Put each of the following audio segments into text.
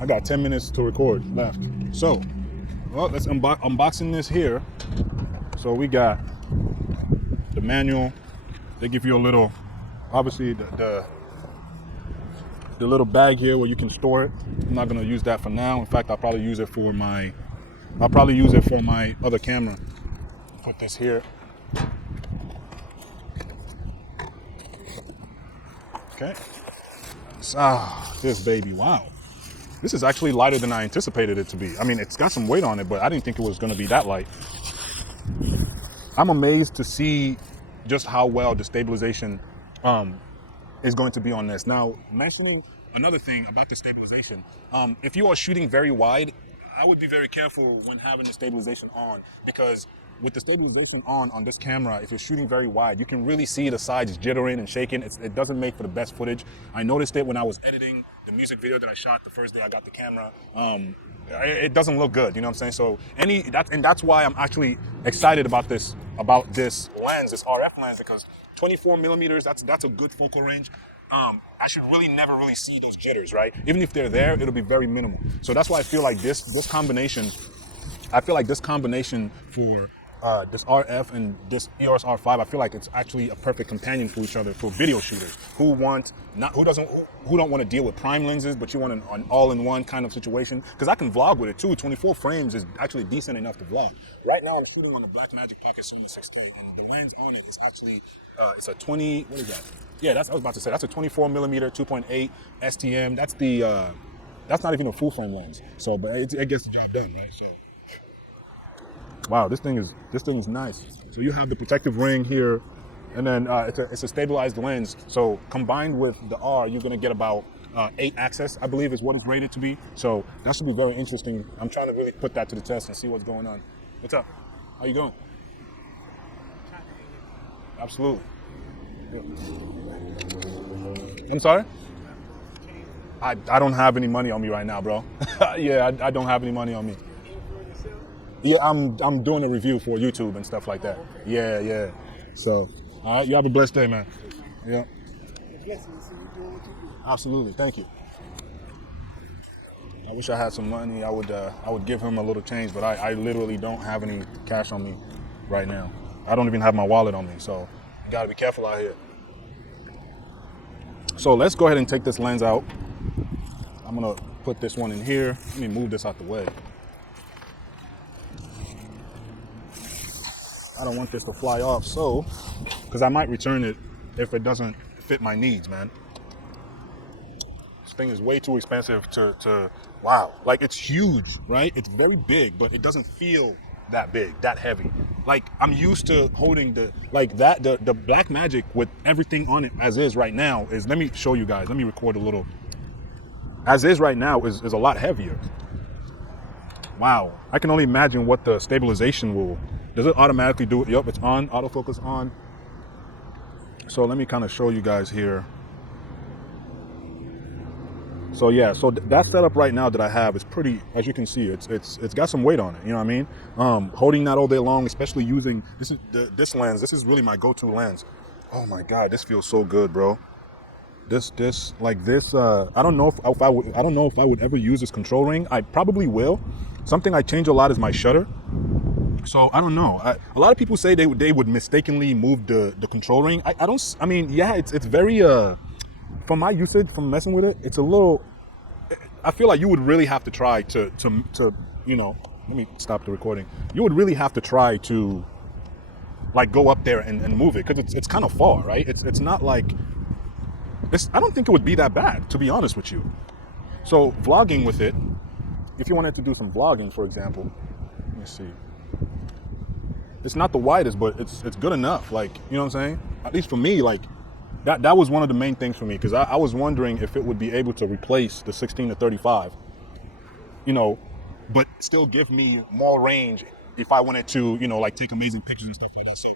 I got 10 minutes to record left. So, well, let's unboxing this here. So we got the manual. They give you a little, obviously the little bag here where you can store it. I'm not gonna use that for now. In fact, I'll probably use it for my other camera. Put this here. Okay. This baby, wow. This is actually lighter than I anticipated it to be. I mean, it's got some weight on it, but I didn't think it was gonna be that light. I'm amazed to see just how well the stabilization is going to be on this. Now, mentioning another thing about the stabilization, if you are shooting very wide, I would be very careful when having the stabilization on, because with the stabilization on this camera, if you're shooting very wide, you can really see the sides jittering and shaking. It doesn't make for the best footage. I noticed it when I was editing the music video that I shot the first day I got the camera. It doesn't look good, you know what I'm saying? So that's why I'm actually excited about this lens, this RF lens, because 24 millimeters, that's a good focal range. I should never really see those jitters, right? Even if they're there, it'll be very minimal. So that's why I feel like this combination for this RF and this EOS R5, I feel like it's actually a perfect companion for each other for video shooters who don't want to deal with prime lenses, but you want an all-in-one kind of situation. Because I can vlog with it too. 24 frames is actually decent enough to vlog. Right now I'm shooting on the Blackmagic Pocket Sony 16, and the lens on it is actually it's a 20. What is that? Yeah, I was about to say that's a 24 millimeter 2.8 STM. That's not even a full frame lens. So, but it gets the job done, right? So. Wow, this thing is nice. So you have the protective ring here, and then it's a stabilized lens. So combined with the R, you're gonna get about 8 access, I believe, is what it's rated to be. So that should be very interesting. I'm trying to really put that to the test and see what's going on. What's up? How you doing? Absolutely. Yeah. I'm sorry? I don't have any money on me right now, bro. Yeah, I don't have any money on me. Yeah, I'm doing a review for YouTube and stuff like that. Yeah. So, all right, you have a blessed day, man. Yeah. Absolutely, thank you. I wish I had some money. I would give him a little change, but I literally don't have any cash on me right now. I don't even have my wallet on me, so you gotta be careful out here. So let's go ahead and take this lens out. I'm gonna put this one in here. Let me move this out the way. I don't want this to fly off, because I might return it if it doesn't fit my needs, man. This thing is way too expensive to wow. Like, it's huge, right? It's very big, but it doesn't feel that big, that heavy. Like, I'm used to holding the Blackmagic with everything on it as is right now is, let me show you guys, let me record a little. As is right now is a lot heavier. Wow, I can only imagine what the stabilization will. Does it automatically do it? Yep, it's on, autofocus on. So let me kind of show you guys here. So yeah, so that setup right now that I have is pretty, as you can see, it's got some weight on it, you know what I mean? Holding that all day long, especially using, this lens, this is really my go-to lens. Oh my God, this feels so good, bro. I don't know if I would ever use this control ring. I probably will. Something I change a lot is my shutter. So I don't know. A lot of people say they would mistakenly move the control ring. I mean, yeah, it's very from my usage, from messing with it, it's a little. I feel like you would really have to try to you know. Let me stop the recording. You would really have to try to like go up there and move it, because it's kind of far, right? It's not like. I don't think it would be that bad, to be honest with you. So vlogging with it, if you wanted to do some vlogging, for example, let me see. It's not the widest, but it's good enough. Like, you know what I'm saying? At least for me, like that was one of the main things for me, because I was wondering if it would be able to replace the 16 to 35, you know, but still give me more range if I wanted to, you know, like take amazing pictures and stuff like that. So,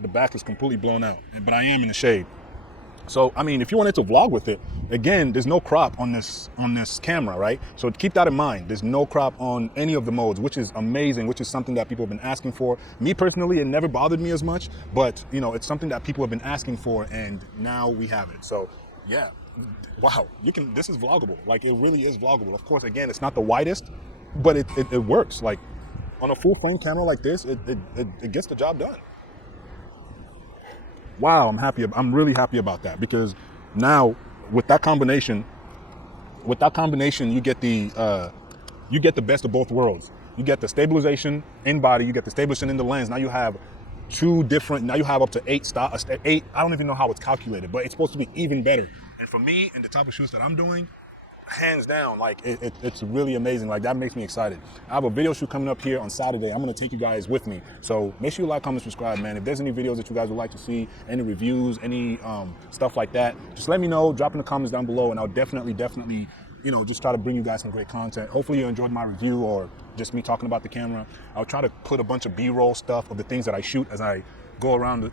the back is completely blown out, but I am in the shade. So, I mean, if you wanted to vlog with it, again, there's no crop on this camera, right? So keep that in mind. There's no crop on any of the modes, which is amazing, which is something that people have been asking for. Me personally, it never bothered me as much, but you know, it's something that people have been asking for, and now we have it. So Yeah. Wow. You can. This is vloggable. Like it really is vloggable. Of course, again, it's not the widest, but it works. Like on a full frame camera like this, it gets the job done. Wow. I'm happy. I'm really happy about that because now with that combination, you get the best of both worlds. You get the stabilization in body, you get the stabilization in the lens. Now you have two different. Now you have up to eight. I don't even know how it's calculated, but it's supposed to be even better. And for me, in the type of shoots that I'm doing, hands down, like it's really amazing. Like that makes me excited. I have a video shoot coming up here on Saturday. I'm gonna take you guys with me. So make sure you like, comment, subscribe, man. If there's any videos that you guys would like to see, any reviews, any stuff like that, just let me know. Drop in the comments down below, and I'll definitely, just try to bring you guys some great content. Hopefully you enjoyed my review or just me talking about the camera. I'll try to put a bunch of B-roll stuff of the things that I shoot as I go around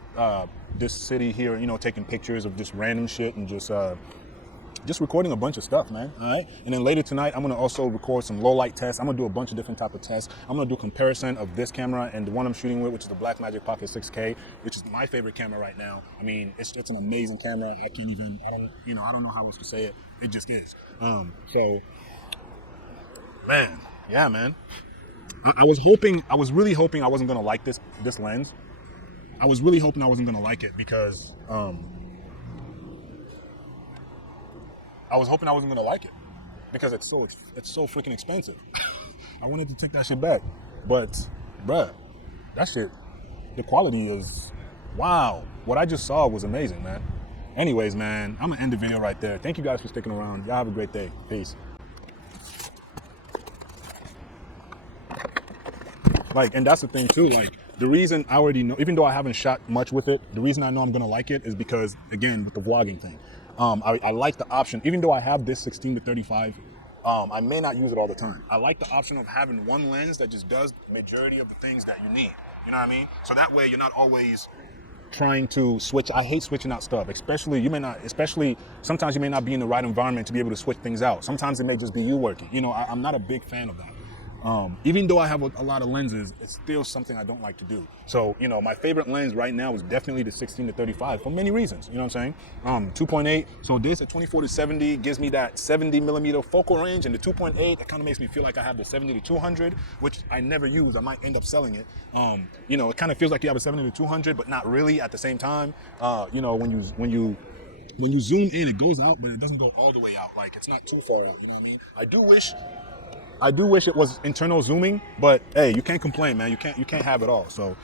this city here, taking pictures of just random shit and just recording a bunch of stuff, man. All right. And then later tonight, I'm gonna also record some low light tests. I'm gonna do a bunch of different type of tests. I'm gonna do a comparison of this camera and the one I'm shooting with, which is the Blackmagic Pocket 6K, which is my favorite camera right now. I mean, it's an amazing camera. I don't know how else to say it. It just is. So, man, yeah, man. I was really hoping I wasn't gonna like this lens. I was really hoping I wasn't gonna like it because I was hoping I wasn't gonna like it because it's so freaking expensive. I wanted to take that shit back, but bruh, that shit, the quality is wow. What I just saw was amazing, man. Anyways, man, I'm gonna end the video right there. Thank you guys for sticking around. Y'all have a great day. Peace. Like, and that's the thing too. Like, the reason I already know, even though I haven't shot much with it, the reason I know I'm gonna like it is because, again, with the vlogging thing, I like the option. Even though I have this 16 to 35, I may not use it all the time. I like the option of having one lens that just does the majority of the things that you need. You know what I mean? So that way you're not always trying to switch. I hate switching out stuff, especially sometimes you may not be in the right environment to be able to switch things out. Sometimes it may just be you working. I'm not a big fan of that. Even though I have a lot of lenses, it's still something I don't like to do. So, my favorite lens right now is definitely the 16 to 35 for many reasons. You know what I'm saying? 2.8. So this at 24 to 70 gives me that 70 millimeter focal range, and the 2.8, that kind of makes me feel like I have the 70 to 200, which I never use. I might end up selling it. It kind of feels like you have a 70 to 200, but not really at the same time. When you zoom in, it goes out, but it doesn't go all the way out. Like, it's not too far out. You know what I mean? I do wish it was internal zooming, but hey, you can't complain, man. You can't have it all. So,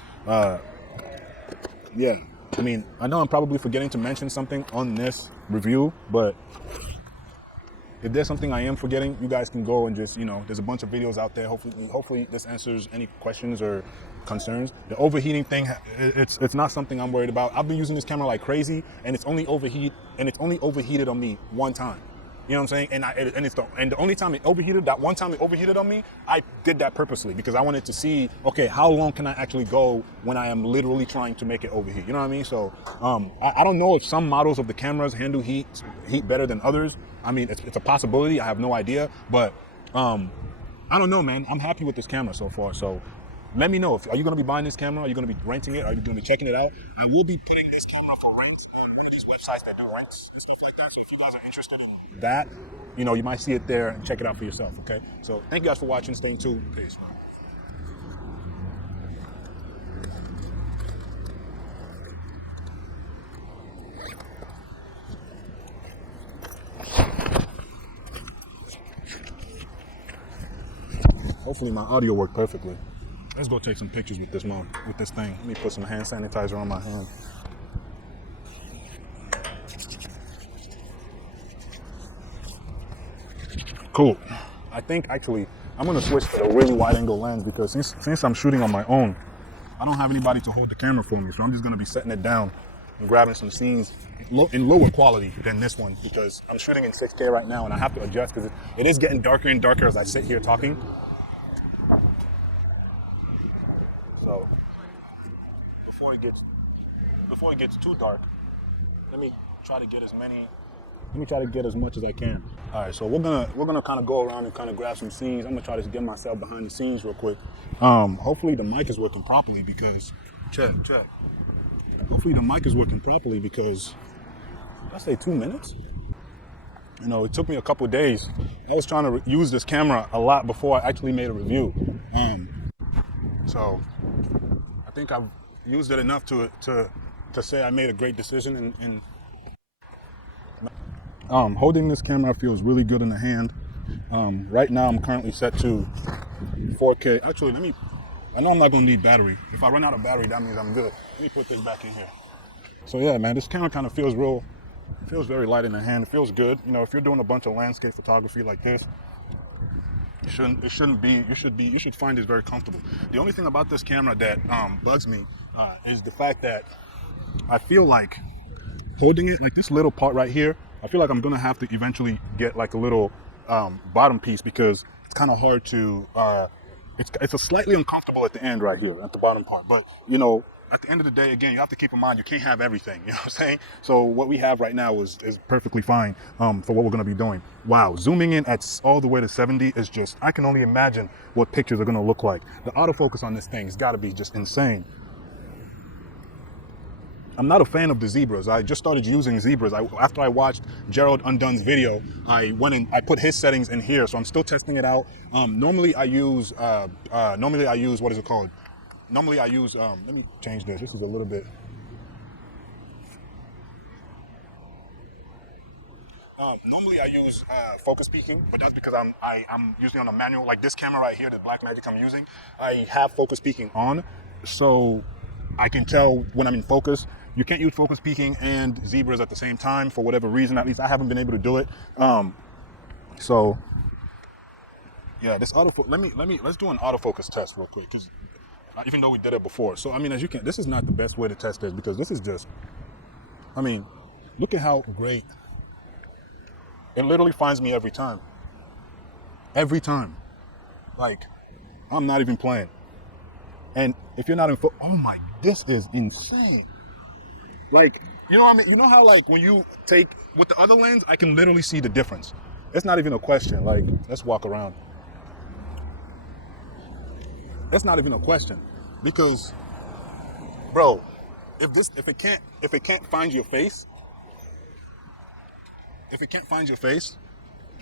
yeah. I mean, I know I'm probably forgetting to mention something on this review, but if there's something I am forgetting, you guys can go and just, there's a bunch of videos out there. Hopefully this answers any questions or concerns. The overheating thing, it's not something I'm worried about. I've been using this camera like crazy, and it's only overheated on me one time. You know what I'm saying? And the only time it overheated, that one time it overheated on me, I did that purposely because I wanted to see, okay, how long can I actually go when I am literally trying to make it overheat? You know what I mean? So I don't know if some models of the cameras handle heat better than others. I mean, it's a possibility. I have no idea, but I don't know, man. I'm happy with this camera so far. So let me know. Are you going to be buying this camera? Are you going to be renting it? Are you going to be checking it out? I will be putting this camera for rent. There's websites that do rents and stuff like that. So if you guys are interested in that, you might see it there and check it out for yourself. Okay. So thank you guys for watching. Staying tuned. Peace, man. Hopefully my audio worked perfectly. Let's go take some pictures with this thing. Let me put some hand sanitizer on my hand. Cool. I think actually I'm gonna switch to a really wide angle lens because since I'm shooting on my own, I don't have anybody to hold the camera for me. So I'm just gonna be setting it down and grabbing some scenes in lower quality than this one because I'm shooting in 6K right now and I have to adjust because it is getting darker and darker as I sit here talking. So before it gets too dark, let me try to get as much as I can. All right, so we're gonna kind of go around and kind of grab some scenes. I'm gonna try to get myself behind the scenes real quick. Hopefully the mic is working properly because check. Hopefully the mic is working properly because did I say 2 minutes? You know, it took me a couple days. I was trying to use this camera a lot before I actually made a review. So I think I've used it enough to say I made a great decision. And holding this camera feels really good in the hand. Right now I'm currently set to 4K. Actually, I know I'm not gonna need battery. If I run out of battery, that means I'm good. Let me put this back in here. So yeah, man, this camera kind of feels very light in the hand. It feels good. You know, if you're doing a bunch of landscape photography like this, you should find this very comfortable. The only thing about this camera that bugs me is the fact that I feel like holding it, like this little part right here, I feel like I'm gonna have to eventually get like a little bottom piece, because it's kind of hard to it's a slightly uncomfortable at the end right here at the bottom part. But you know, at the end of the day, again, you have to keep in mind you can't have everything. You know what I'm saying? So what we have right now is perfectly fine for what we're gonna be doing. Wow, zooming in at all the way to 70 is just, I can only imagine what pictures are gonna look like. The autofocus on this thing has got to be just insane. I'm not a fan of the zebras. I just started using zebras. After I watched Gerald Undun's video, I went and I put his settings in here, so I'm still testing it out. Normally I use what is it called? Normally I use let me change this. This is a little bit. Normally I use focus peaking, but that's because I'm usually on a manual. Like this camera right here, the Blackmagic I'm using, I have focus peaking on, so I can tell when I'm in focus. You can't use focus peaking and zebras at the same time for whatever reason. At least I haven't been able to do it. So yeah, this let's do an autofocus test real quick, because even though we did it before. So I mean, as you can, this is not the best way to test this, because this is just, I mean, look at how great. It literally finds me every time. Every time. Like, I'm not even playing. And if you're not in oh my, this is insane. Like, you know what I mean? You know how, like, when you take with the other lens, I can literally see the difference. It's not even a question. Like, let's walk around. It's not even a question. Because, bro, if it can't find your face,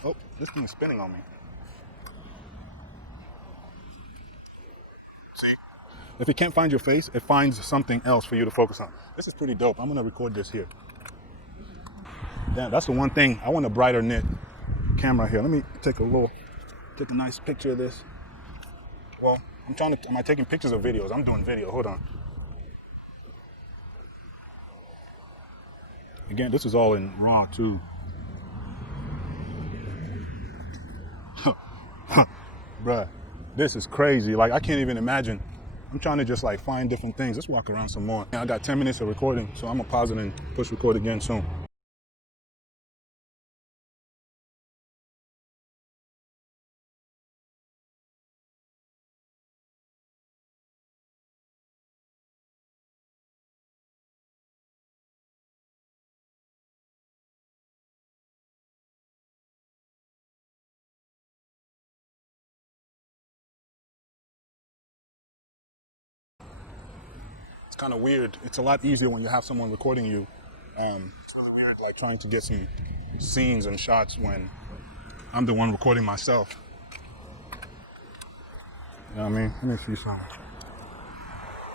oh, this thing is spinning on me. See? If it can't find your face, it finds something else for you to focus on. This is pretty dope. I'm gonna record this here. Damn, that's the one thing. I want a brighter knit camera here. Let me take a nice picture of this. Well, am I taking pictures of videos? I'm doing video, hold on. Again, this is all in RAW too. Bruh, this is crazy. Like, I can't even imagine. I'm trying to just like find different things. Let's walk around some more. I got 10 minutes of recording, so I'm gonna pause it and push record again soon. It's kind of weird. It's a lot easier when you have someone recording you. It's really weird, like trying to get some scenes and shots when I'm the one recording myself. You know what I mean? Let me see something.